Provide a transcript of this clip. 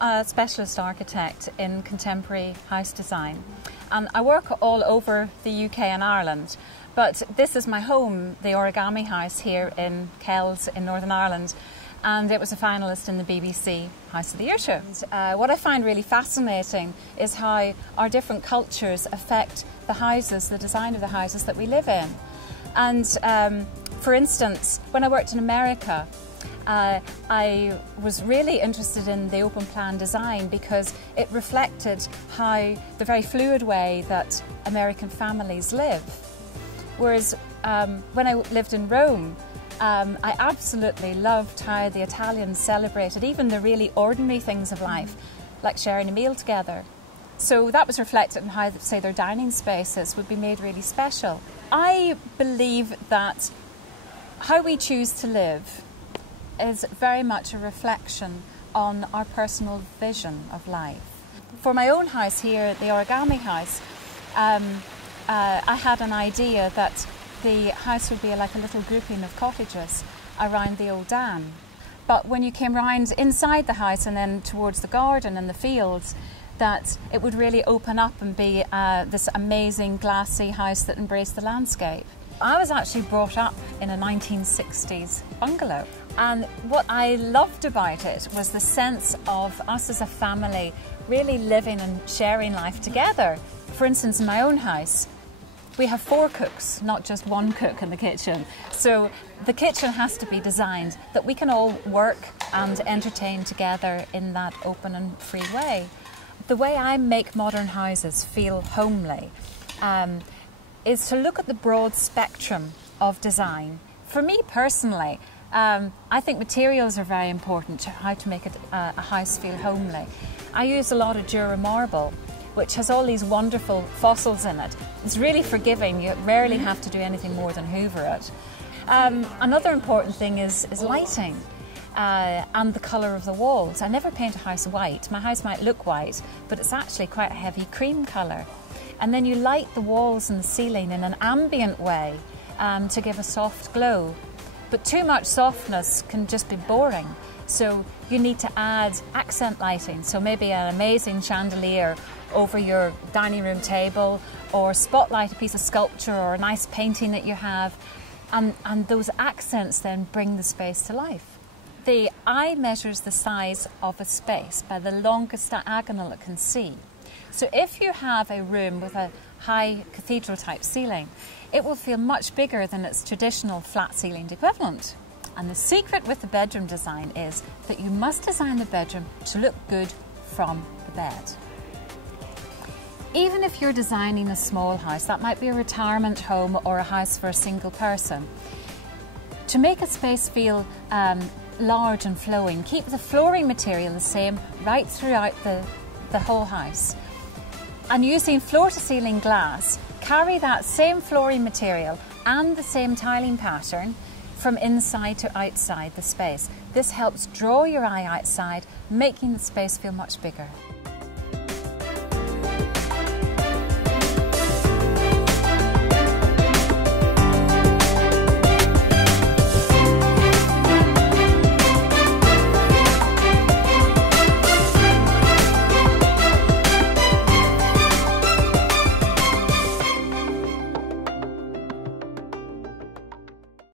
a specialist architect in contemporary house design, and I work all over the UK and Ireland, but this is my home, the Origami House here in Kells in Northern Ireland, and it was a finalist in the BBC House of the Year show. What I find really fascinating is how our different cultures affect the houses, the design of the houses that we live in. And for instance, when I worked in America, I was really interested in the open plan design because it reflected how the very fluid way that American families live. Whereas when I lived in Rome, I absolutely loved how the Italians celebrated even the really ordinary things of life, like sharing a meal together. So that was reflected in how, say, their dining spaces would be made really special. I believe that how we choose to live is very much a reflection on our personal vision of life. For my own house here at the Origami House, I had an idea that the house would be like a little grouping of cottages around the old dam. But when you came round inside the house and then towards the garden and the fields, that it would really open up and be this amazing glassy house that embraced the landscape. I was actually brought up in a 1960s bungalow, and what I loved about it was the sense of us as a family really living and sharing life together. For instance, in my own house, we have 4 cooks, not just 1 cook in the kitchen. So the kitchen has to be designed that we can all work and entertain together in that open and free way. The way I make modern houses feel homely is to look at the broad spectrum of design. For me personally, I think materials are very important to how to make a house feel homely. I use a lot of Jura marble, which has all these wonderful fossils in it. It's really forgiving. You rarely have to do anything more than hoover it. Another important thing is lighting and the colour of the walls. I never paint a house white. My house might look white, but it's actually quite a heavy cream colour. And then you light the walls and the ceiling in an ambient way to give a soft glow. But too much softness can just be boring. So you need to add accent lighting, so maybe an amazing chandelier over your dining room table, or spotlight a piece of sculpture or a nice painting that you have, and those accents then bring the space to life. The eye measures the size of a space by the longest diagonal it can see. So if you have a room with a high cathedral type ceiling, it will feel much bigger than its traditional flat ceilinged equivalent. And the secret with the bedroom design is that you must design the bedroom to look good from the bed. Even if you're designing a small house, that might be a retirement home or a house for a single person, to make a space feel large and flowing, keep the flooring material the same right throughout the whole house. And using floor-to-ceiling glass, carry that same flooring material and the same tiling pattern from inside to outside the space. This helps draw your eye outside, making the space feel much bigger.